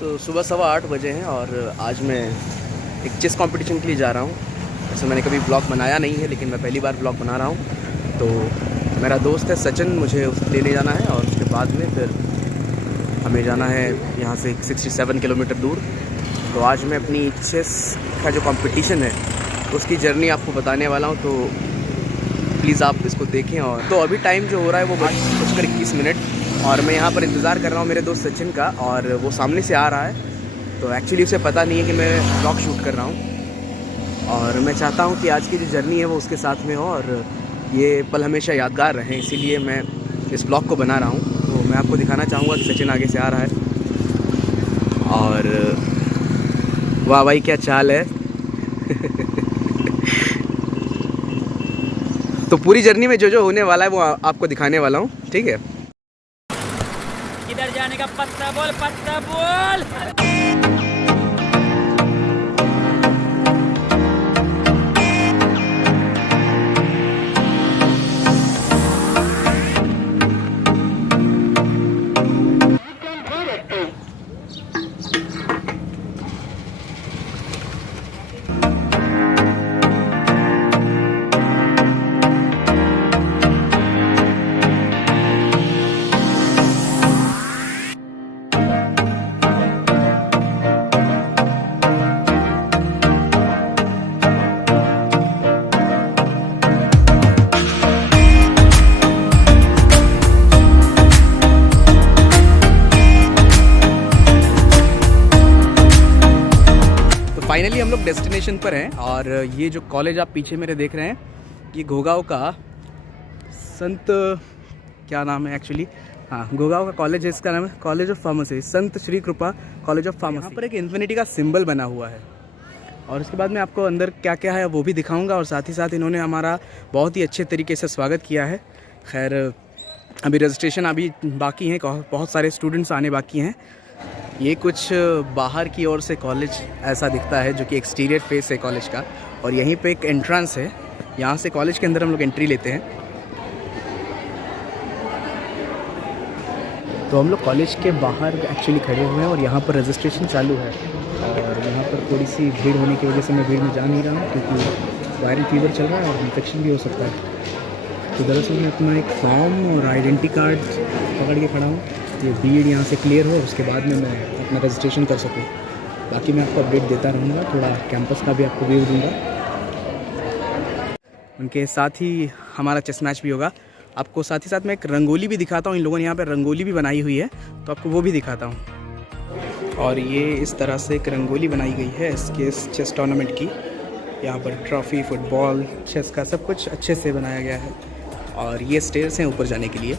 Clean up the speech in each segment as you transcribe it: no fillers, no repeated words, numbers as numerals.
तो सुबह 8:15 बजे हैं और आज मैं एक चेस कंपटीशन के लिए जा रहा हूँ। वैसे मैंने कभी ब्लॉग बनाया नहीं है, लेकिन मैं पहली बार ब्लॉग बना रहा हूँ। तो मेरा दोस्त है सचिन, मुझे उससे लेने जाना है और उसके बाद में फिर हमें जाना है यहाँ से 67 किलोमीटर दूर। तो आज मैं अपनी चेस का जो कंपटीशन है उसकी जर्नी आपको बताने वाला हूँ, तो प्लीज़ आप इसको देखें। और तो अभी टाइम जो हो रहा है वो 5:21 और मैं यहाँ पर इंतज़ार कर रहा हूँ मेरे दोस्त सचिन का, और वो सामने से आ रहा है। तो एक्चुअली उसे पता नहीं है कि मैं ब्लॉग शूट कर रहा हूँ, और मैं चाहता हूँ कि आज की जो जर्नी है वो उसके साथ में हो और ये पल हमेशा यादगार रहें, इसीलिए मैं इस ब्लॉग को बना रहा हूँ। तो मैं आपको दिखाना चाहूँगा कि सचिन आगे से आ रहा है। और वाह भाई क्या चाल है। तो पूरी जर्नी में जो जो होने वाला है वो आपको दिखाने वाला हूँ, ठीक है। किधर जाने का पत्ता बोल। फाइनली हम लोग डेस्टिनेशन पर हैं, और ये जो कॉलेज आप पीछे मेरे देख रहे हैं ये घोगांव का संत, क्या नाम है एक्चुअली, हाँ घोगांव का कॉलेज है। इसका नाम है कॉलेज ऑफ फार्मेसी, संत श्री कृपा कॉलेज ऑफ फार्मेसी। यहाँ पर एक इन्फिनिटी का सिंबल बना हुआ है, और उसके बाद मैं आपको अंदर क्या क्या है वो भी दिखाऊंगा। और साथ ही साथ इन्होंने हमारा बहुत ही अच्छे तरीके से स्वागत किया है। खैर अभी रजिस्ट्रेशन अभी बाकी हैं, बहुत सारे स्टूडेंट्स आने बाकी हैं। ये कुछ बाहर की ओर से कॉलेज ऐसा दिखता है, जो कि एक्सटीरियर फेस है कॉलेज का। और यहीं पे एक एंट्रेंस है, यहाँ से कॉलेज के अंदर हम लोग एंट्री लेते हैं। तो हम लोग कॉलेज के बाहर एक्चुअली खड़े हुए हैं और यहाँ पर रजिस्ट्रेशन चालू है। और यहाँ पर थोड़ी सी भीड़ होने की वजह से मैं भीड़ में जा नहीं रहा हूँ, क्योंकि वायरल फीवर चल रहा है और इन्फेक्शन भी हो सकता है। तो दरअसल मैं अपना एक फॉर्म और आइडेंटिटी कार्ड पकड़ के खड़ा हूँ, ये भीड़ यहाँ से क्लियर हो उसके बाद में मैं अपना रजिस्ट्रेशन कर सकूँ। बाकी मैं आपको अपडेट देता रहूँगा, थोड़ा कैंपस का भी आपको व्यू दूँगा। उनके साथ ही हमारा चेस मैच भी होगा। आपको साथ ही साथ मैं एक रंगोली भी दिखाता हूँ, इन लोगों ने यहाँ पे रंगोली भी बनाई हुई है, तो आपको वो भी दिखाता हूँ। और ये इस तरह से एक रंगोली बनाई गई है इसके चेस टूर्नामेंट की। यहाँ पर ट्रॉफी, फुटबॉल, चेस का सब कुछ अच्छे से बनाया गया है। और ये स्टेयर्स हैं ऊपर जाने के लिए।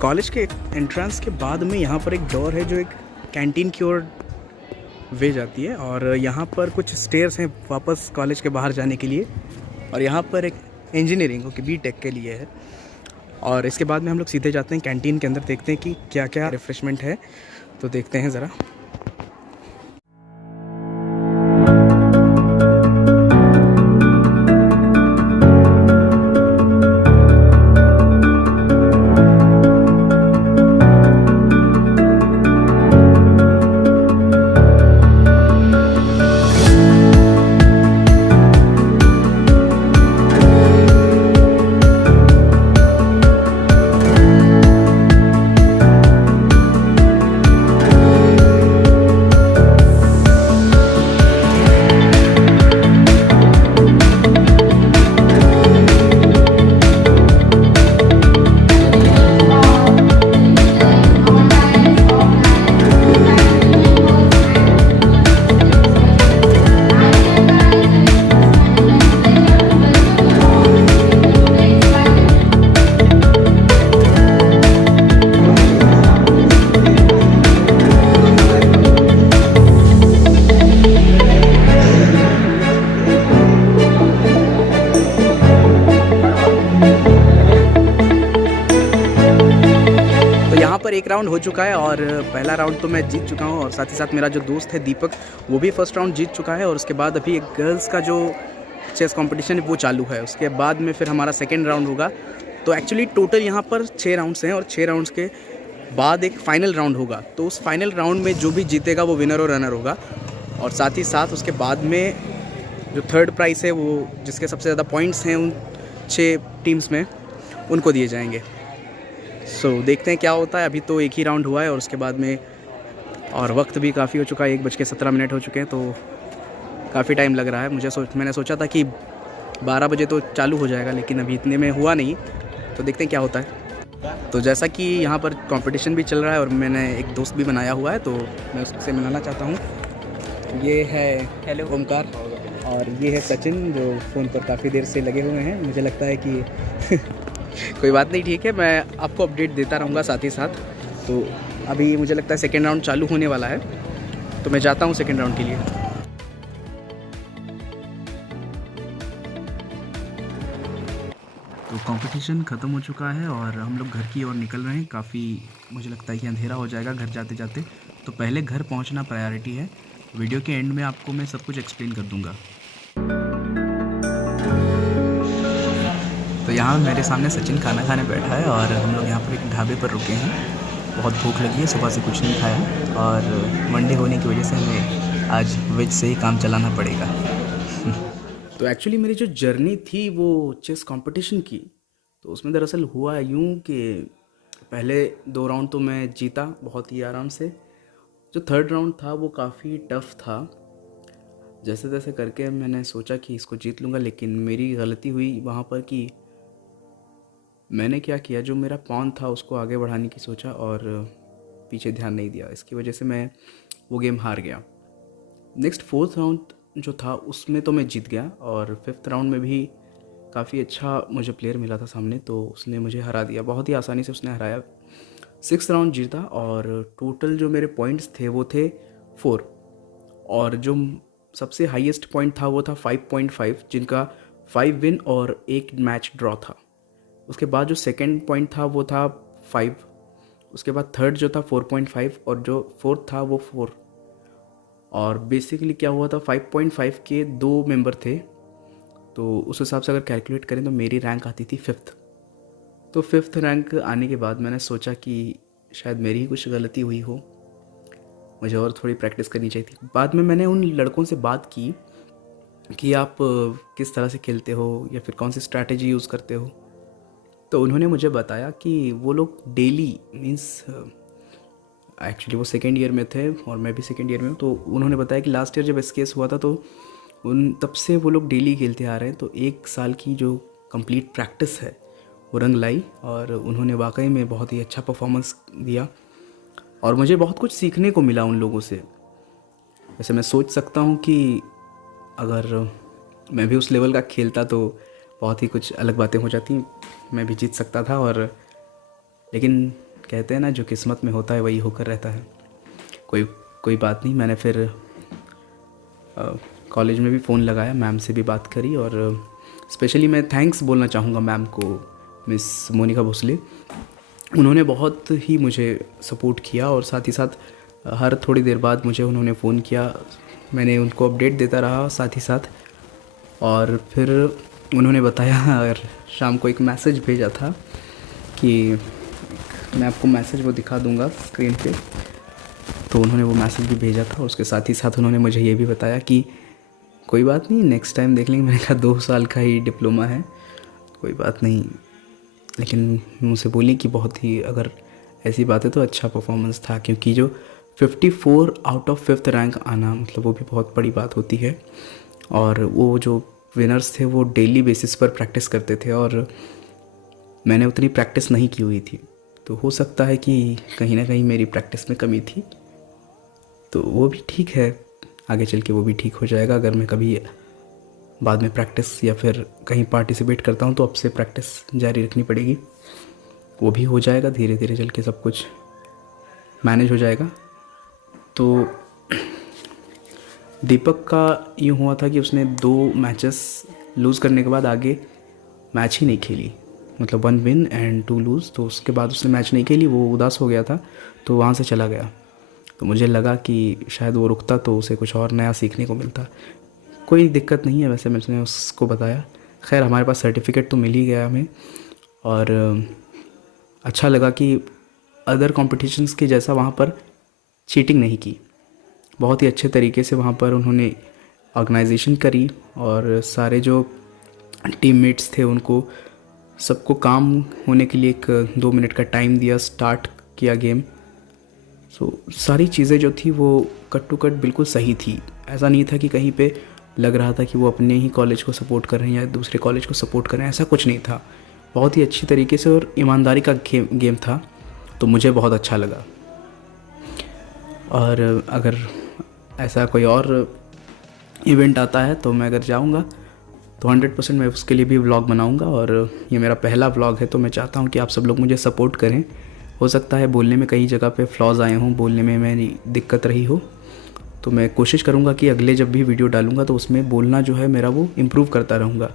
कॉलेज के एंट्रेंस के बाद में यहाँ पर एक डोर है जो एक कैंटीन की ओर वे जाती है, और यहाँ पर कुछ स्टेयर्स हैं वापस कॉलेज के बाहर जाने के लिए। और यहाँ पर एक इंजीनियरिंग की बीटेक के लिए है। और इसके बाद में हम लोग सीधे जाते हैं कैंटीन के अंदर, देखते हैं कि क्या क्या रिफ़्रेशमेंट है, तो देखते हैं ज़रा। पर एक राउंड हो चुका है, और पहला राउंड तो मैं जीत चुका हूँ, और साथ ही साथ मेरा जो दोस्त है दीपक वो भी फर्स्ट राउंड जीत चुका है। और उसके बाद अभी एक गर्ल्स का जो चेस कंपटीशन है वो चालू है, उसके बाद में फिर हमारा सेकेंड राउंड होगा। तो एक्चुअली टोटल यहाँ पर 6 राउंड्स हैं, और 6 राउंड्स के बाद एक फ़ाइनल राउंड होगा, तो उस फाइनल राउंड में जो भी जीतेगा वो विनर और रनर होगा। और साथ ही साथ उसके बाद में जो थर्ड प्राइज़ है वो जिसके सबसे ज़्यादा पॉइंट्स हैं उन 6 टीम्स में उनको दिए जाएंगे। सो देखते हैं क्या होता है। अभी तो एक ही राउंड हुआ है और उसके बाद में और वक्त भी काफ़ी हो चुका है, 1:17 हो चुके हैं, तो काफ़ी टाइम लग रहा है। मैंने सोचा था कि 12 बजे तो चालू हो जाएगा, लेकिन अभी इतने में हुआ नहीं, तो देखते हैं क्या होता है। तो जैसा कि यहाँ पर कंपटीशन भी चल रहा है और मैंने एक दोस्त भी बनाया हुआ है, तो मैं उससे मिलाना चाहता हूँ। ये है ओमकार और ये है सचिन, जो फ़ोन पर काफ़ी देर से लगे हुए हैं। मुझे लगता है कि कोई बात नहीं, ठीक है, मैं आपको अपडेट देता रहूँगा साथ ही साथ। तो अभी मुझे लगता है सेकेंड राउंड चालू होने वाला है, तो मैं जाता हूँ सेकेंड राउंड के लिए। तो कंपटीशन ख़त्म हो चुका है और हम लोग घर की ओर निकल रहे हैं। काफ़ी मुझे लगता है कि अंधेरा हो जाएगा घर जाते जाते, तो पहले घर पहुंचना प्रायोरिटी है। वीडियो के एंड में आपको मैं सब कुछ एक्सप्लेन कर दूंगा। तो यहाँ मेरे सामने सचिन खाना खाने बैठा है और हम लोग यहाँ पर एक ढाबे पर रुके हैं। बहुत भूख लगी है, सुबह से कुछ नहीं खाया और मंडे होने की वजह से हमें आज वेज से ही काम चलाना पड़ेगा। तो एक्चुअली मेरी जो जर्नी थी वो चेस कंपटीशन की, तो उसमें दरअसल हुआ यूँ कि पहले 2 राउंड तो मैं जीता बहुत ही आराम से। जो थर्ड राउंड था वो काफ़ी टफ़ था। जैसे तैसे करके मैंने सोचा कि इसको जीत लूँगा, लेकिन मेरी गलती हुई वहाँ पर कि मैंने क्या किया, जो मेरा पॉन था उसको आगे बढ़ाने की सोचा और पीछे ध्यान नहीं दिया। इसकी वजह से मैं वो गेम हार गया। नेक्स्ट 4th राउंड जो था उसमें तो मैं जीत गया और 5th राउंड में भी काफ़ी अच्छा मुझे प्लेयर मिला था सामने, तो उसने मुझे हरा दिया, बहुत ही आसानी से उसने हराया। 6th राउंड जीता और टोटल जो मेरे पॉइंट्स थे वो थे 4 और जो सबसे हाईएस्ट पॉइंट था वो था 5.5, जिनका 5 विन और 1 मैच ड्रॉ था। उसके बाद जो सेकंड पॉइंट था वो था 5, उसके बाद थर्ड जो था 4.5 और जो फोर्थ था वो 4। और बेसिकली क्या हुआ था, 5.5 के 2 मेंबर थे, तो उस हिसाब से अगर कैलकुलेट करें तो मेरी रैंक आती थी 5th। तो 5th रैंक आने के बाद मैंने सोचा कि शायद मेरी ही कुछ गलती हुई हो, मुझे और थोड़ी प्रैक्टिस करनी चाहिए थी। बाद में मैंने उन लड़कों से बात की कि आप किस तरह से खेलते हो या फिर कौन सी स्ट्रैटेजी यूज़ करते हो, तो उन्होंने मुझे बताया कि वो लोग डेली मीन्स एक्चुअली वो सेकेंड ईयर में थे और मैं भी सेकेंड ईयर में हूँ, तो उन्होंने बताया कि लास्ट ईयर जब एसकेएस हुआ था तो तब से वो लोग डेली खेलते आ रहे हैं। तो 1 साल की जो कंप्लीट प्रैक्टिस है वो रंग लाई और उन्होंने वाकई में बहुत ही अच्छा परफॉर्मेंस दिया और मुझे बहुत कुछ सीखने को मिला उन लोगों से। वैसे मैं सोच सकता हूँ कि अगर मैं भी उस लेवल का खेलता तो बहुत ही कुछ अलग बातें हो जाती, मैं भी जीत सकता था। और लेकिन कहते हैं ना, जो किस्मत में होता है वही होकर रहता है। कोई बात नहीं। मैंने फिर कॉलेज में भी फ़ोन लगाया, मैम से भी बात करी और स्पेशली मैं थैंक्स बोलना चाहूँगा मैम को, मिस मोनिका भोसले। उन्होंने बहुत ही मुझे सपोर्ट किया और साथ ही साथ हर थोड़ी देर बाद मुझे उन्होंने फ़ोन किया, मैंने उनको अपडेट देता रहा साथ ही साथ। और फिर उन्होंने बताया और शाम को एक मैसेज भेजा था कि मैं आपको मैसेज वो दिखा दूंगा स्क्रीन पे। तो उन्होंने वो मैसेज भी भेजा था और उसके साथ ही साथ उन्होंने मुझे ये भी बताया कि कोई बात नहीं, नेक्स्ट टाइम देख लेंगे। मैंने कहा 2 साल का ही डिप्लोमा है, कोई बात नहीं। लेकिन मुझसे बोली कि बहुत ही अगर ऐसी बात है तो अच्छा परफॉर्मेंस था, क्योंकि जो 54 आउट ऑफ 5th रैंक आना मतलब वो भी बहुत बड़ी बात होती है। और वो जो विनर्स थे वो डेली बेसिस पर प्रैक्टिस करते थे और मैंने उतनी प्रैक्टिस नहीं की हुई थी, तो हो सकता है कि कहीं ना कहीं मेरी प्रैक्टिस में कमी थी। तो वो भी ठीक है, आगे चल के वो भी ठीक हो जाएगा। अगर मैं कभी बाद में प्रैक्टिस या फिर कहीं पार्टिसिपेट करता हूँ तो अब से प्रैक्टिस जारी रखनी पड़ेगी, वो भी हो जाएगा। धीरे धीरे चल के सब कुछ मैनेज हो जाएगा। तो दीपक का यूँ हुआ था कि उसने 2 मैचेस लूज़ करने के बाद आगे मैच ही नहीं खेली, मतलब 1 विन एंड 2 लूज़। तो उसके बाद उसने मैच नहीं खेली, वो उदास हो गया था, तो वहाँ से चला गया। तो मुझे लगा कि शायद वो रुकता तो उसे कुछ और नया सीखने को मिलता। कोई दिक्कत नहीं है, वैसे मैंने उसको बताया। खैर हमारे पास सर्टिफिकेट तो मिल ही गया हमें और अच्छा लगा कि अदर कॉम्पिटिशन्स के जैसा वहाँ पर चीटिंग नहीं की। बहुत ही अच्छे तरीके से वहाँ पर उन्होंने ऑर्गेनाइजेशन करी और सारे जो टीममेट्स थे उनको सबको काम होने के लिए एक 2 मिनट का टाइम दिया, स्टार्ट किया गेम। सारी चीज़ें जो थी वो कट टू कट बिल्कुल सही थी। ऐसा नहीं था कि कहीं पे लग रहा था कि वो अपने ही कॉलेज को सपोर्ट कर रहे हैं या दूसरे कॉलेज को सपोर्ट कर रहे हैं, ऐसा कुछ नहीं था। बहुत ही अच्छी तरीके से और ईमानदारी का गेम था, तो मुझे बहुत अच्छा लगा। और अगर ऐसा कोई और इवेंट आता है तो मैं अगर जाऊंगा तो 100% मैं उसके लिए भी व्लॉग बनाऊंगा। और ये मेरा पहला व्लॉग है, तो मैं चाहता हूँ कि आप सब लोग मुझे सपोर्ट करें। हो सकता है बोलने में कई जगह पे फ्लॉज आए हों, बोलने में मेरी दिक्कत रही हो, तो मैं कोशिश करूँगा कि अगले जब भी वीडियो डालूँगा तो उसमें बोलना जो है मेरा वो इम्प्रूव करता रहूँगा।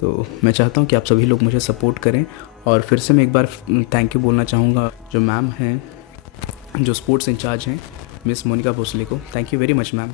तो मैं चाहता हूँ कि आप सभी लोग मुझे सपोर्ट करें। और फिर से मैं एक बार थैंक यू बोलना चाहूँगा जो मैम हैं, जो स्पोर्ट्स इंचार्ज हैं, मिस मोनिका भोसले को। Thank you very much ma'am.